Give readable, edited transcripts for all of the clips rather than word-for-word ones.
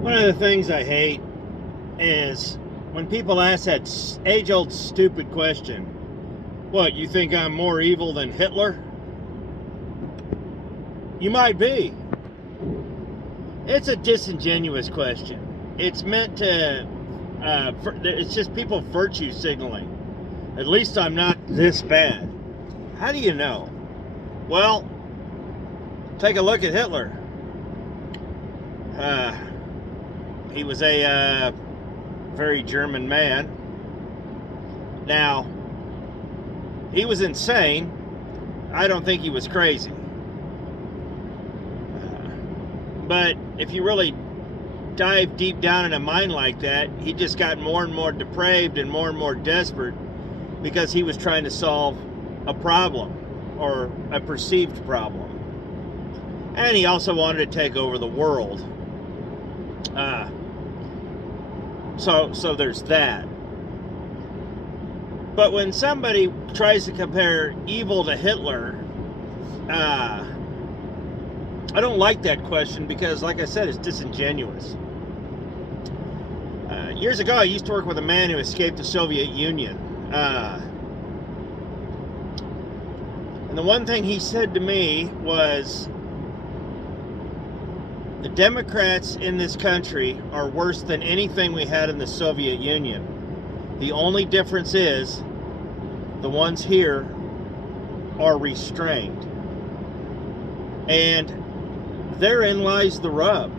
One of the things I hate is when people ask that age-old stupid question, what, you think I'm more evil than Hitler? You might be. It's a disingenuous question. It's meant to, it's just people virtue signaling. At least I'm not this bad. How do you know? Well, take a look at Hitler. He was a very German man. Now, he was insane. I don't think he was crazy. But if you really dive deep down in a mind like that, he just got more and more depraved and more desperate because he was trying to solve a problem or a perceived problem. And he also wanted to take over the world. So there's that. But when somebody tries to compare evil to Hitler, I don't like that question because, like I said, it's disingenuous. Years ago, I used to work with a man who escaped the Soviet Union. And the one thing he said to me was, the Democrats in this country are worse than anything we had in the Soviet Union. The only difference is the ones here are restrained. And therein lies the rub.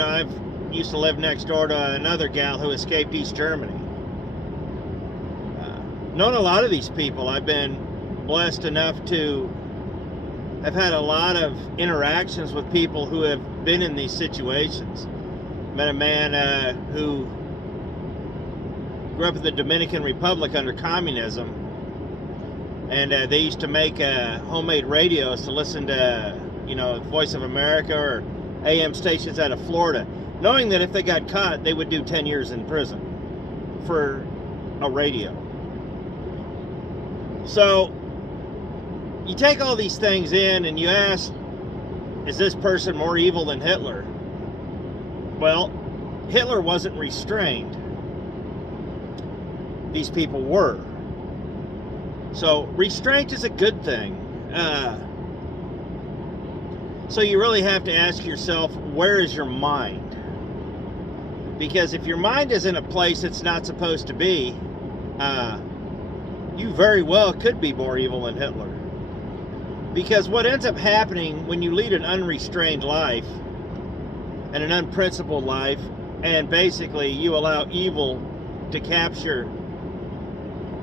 I've used to live next door to another gal who escaped East Germany. Known a lot of these people. I've been blessed enough to have had a lot of interactions with people who have been in these situations. Met a man who grew up in the Dominican Republic under communism, and they used to make homemade radios to listen to, Voice of America or AM stations out of Florida, knowing that if they got caught, they would do 10 years in prison for a radio. So you take all these things in and you ask, is this person more evil than Hitler? Well, Hitler wasn't restrained. These people were. So restraint is a good thing. So you really have to ask yourself, where is your mind? Because if your mind is in a place it's not supposed to be, you very well could be more evil than Hitler. Because what ends up happening when you lead an unrestrained life and an unprincipled life, and basically you allow evil to capture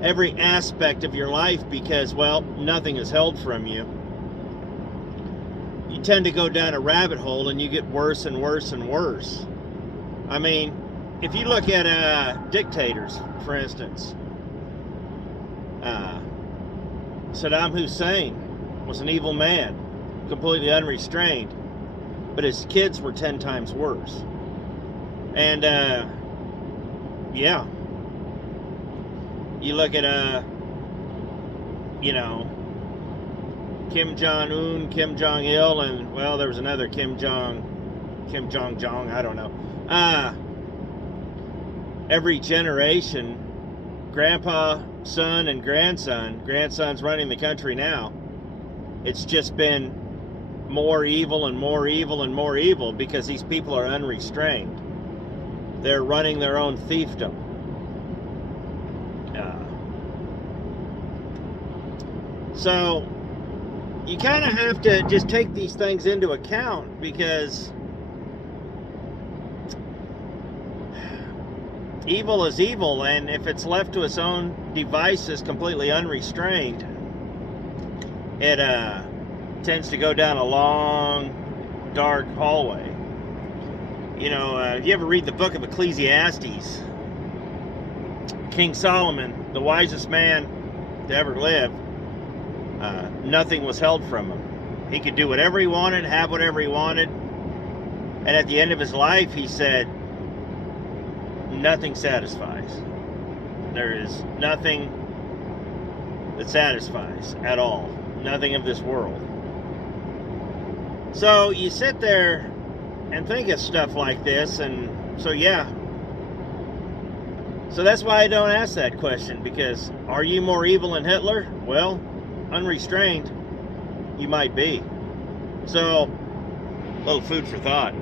every aspect of your life because, well, nothing is held from you, you tend to go down a rabbit hole and you get worse and worse and worse. I mean, if you look at dictators, for instance, Saddam Hussein was an evil man, completely unrestrained, but his kids were 10 times worse. And you look at Kim Jong-un, Kim Jong-il, and, well, there was another Kim Jong-jong, I don't know. Every generation, grandpa, son, and grandson's running the country now. It's just been more evil and more evil and more evil because these people are unrestrained. They're running their own fiefdom. So you kind of have to just take these things into account because evil is evil, and if it's left to its own devices completely unrestrained, it tends to go down a long, dark hallway. You ever read the book of Ecclesiastes? King Solomon, the wisest man to ever live, nothing was held from him. He could do whatever he wanted, have whatever he wanted, and at the end of his life, he said, nothing satisfies. There is nothing that satisfies at all. Nothing of this world. So you sit there and think of stuff like this. And so, yeah. So that's why I don't ask that question, because are you more evil than Hitler? Well, unrestrained, you might be. So, a little food for thought.